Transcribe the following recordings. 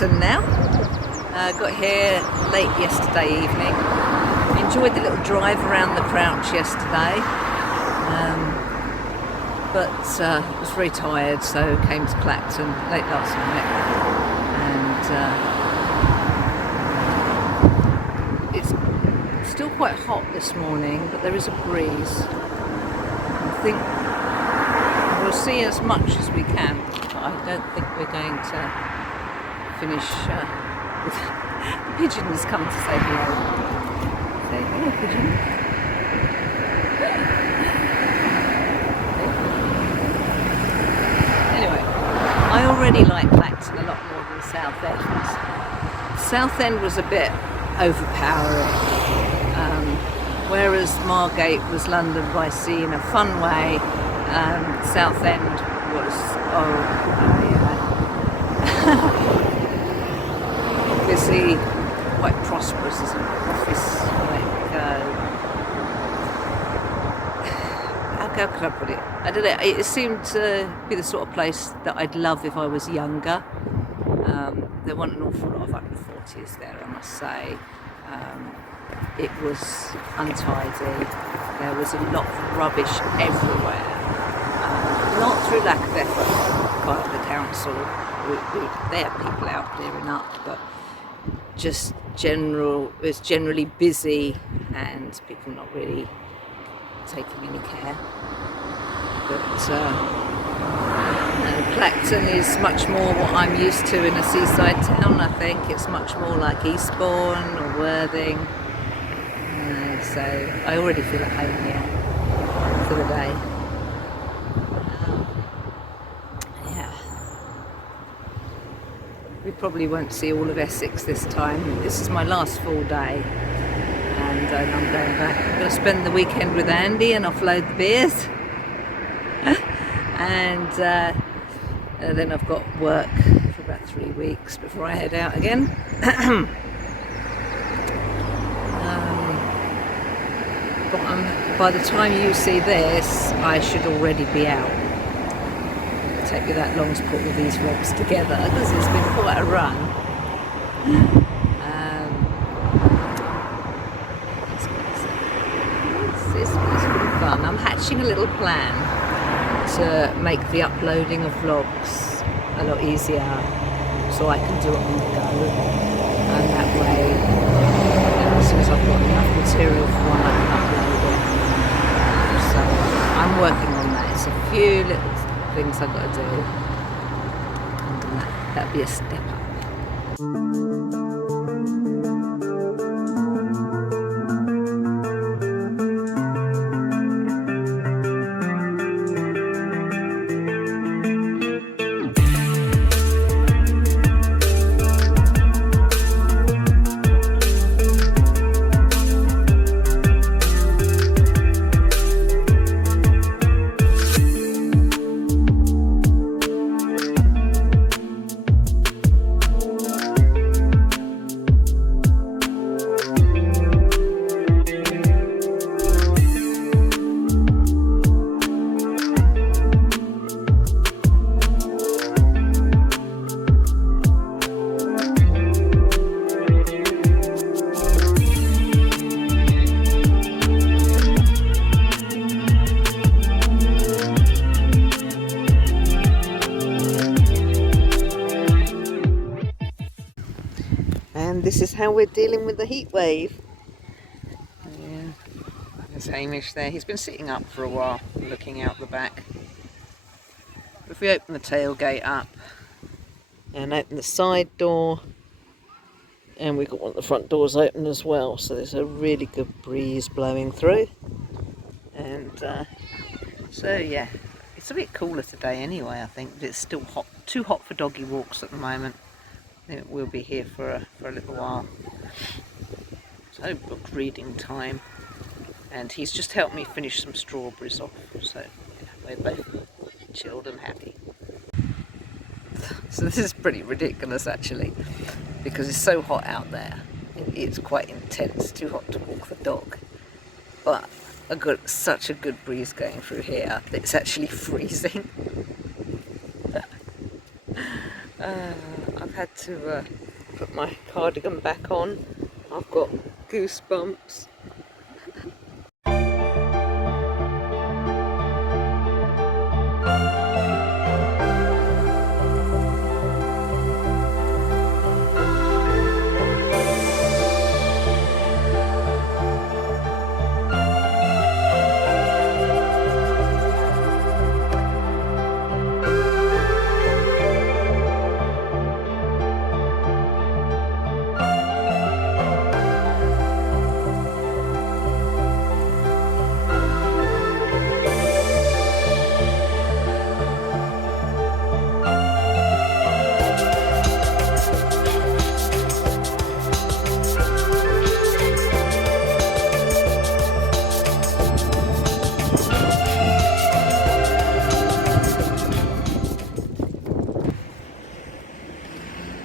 Clacton now. Got here late yesterday evening. Enjoyed the little drive around the Crouch yesterday, but was very tired, so came to Clacton late last night. And it's still quite hot this morning, but there is a breeze. I think we'll see as much as we can, but I don't think we're going to finish. The pigeons come to say hello. Say hello, pigeon. Anyway, I already like Clacton a lot more than Southend. Southend was a bit overpowering, whereas Margate was London by sea in a fun way. Southend was, obviously quite prosperous as an office, how could I put it? I don't know, it seemed to be the sort of place that I'd love if I was younger. There weren't an awful lot of under 40s there, I must say. It was untidy, there was a lot of rubbish everywhere. Not through lack of effort by the council, they have people out clearing up, but just it's generally busy and people not really taking any care. But Clacton is much more what I'm used to in a seaside town. I think it's much more like Eastbourne or Worthing, so I already feel at home here for the day. We probably won't see all of Essex this time. This is my last full day, and I'm going back. I'm going to spend the weekend with Andy and offload the beers. And then I've got work for about 3 weeks before I head out again. But by the time you see this, I should already be out. Take me that long to put all these vlogs together because it's been quite a run. It's been fun. I'm hatching a little plan to make the uploading of vlogs a lot easier, so I can do it on the go, and that way, as soon as I've got enough material for one, I can upload it. So I'm working on that. It's a few little things I've got to do, and that'd be a step up. And this is how we're dealing with the heat wave. Yeah, there's Hamish there. He's been sitting up for a while, looking out the back. If we open the tailgate up and open the side door, and we've got one of the front doors open as well, so there's a really good breeze blowing through. And so yeah, it's a bit cooler today anyway, I think, but it's still hot, too hot for doggy walks at the moment. We'll be here for a little while. So booked reading time, and he's just helped me finish some strawberries off, so yeah, we're both chilled and happy. So this is pretty ridiculous actually, because it's so hot out there. It's quite intense, too hot to walk the dog, but such a good breeze going through here that it's actually freezing. I'm I've had to put my cardigan back on. I've got goosebumps.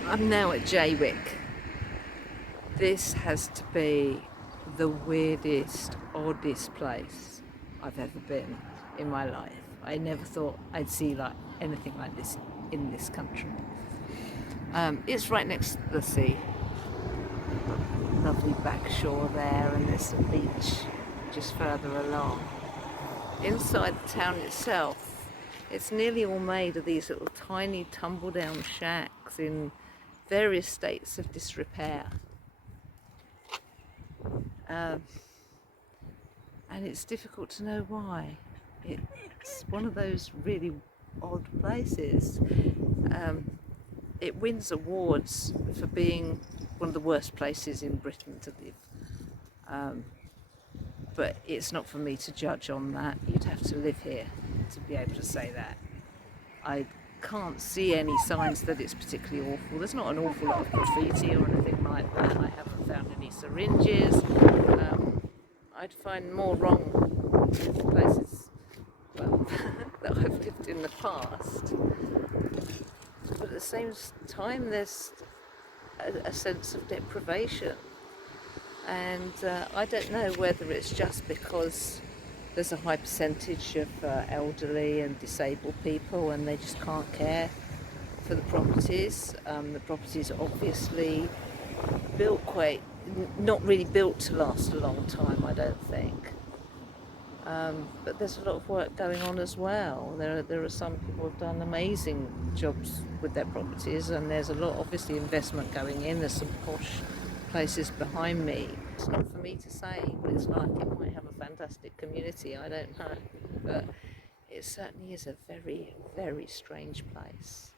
I'm now at Jaywick. This has to be the weirdest, oddest place I've ever been in my life. I never thought I'd see like anything like this in this country. It's right next to the sea. Lovely back shore there, and there's some beach just further along. Inside the town itself, it's nearly all made of these little tiny tumble-down shacks in various states of disrepair. And it's difficult to know why. It's one of those really odd places. It wins awards for being one of the worst places in Britain to live. But it's not for me to judge on that. You'd have to live here to be able to say that. I can't see any signs that it's particularly awful. There's not an awful lot of graffiti or anything like that. I haven't found any syringes. I'd find more wrong with places, well, that I've lived in the past. But at the same time, there's a sense of deprivation. And I don't know whether it's just because there's a high percentage of elderly and disabled people and they just can't care for the properties. The properties are obviously built not really built to last a long time, I don't think. But there's a lot of work going on as well. There are some people who've done amazing jobs with their properties, and there's a lot, obviously, investment going in. There's some posh places behind me. It's not for me to say what it's like. It might have a fantastic community, I don't know, but it certainly is a very, very strange place.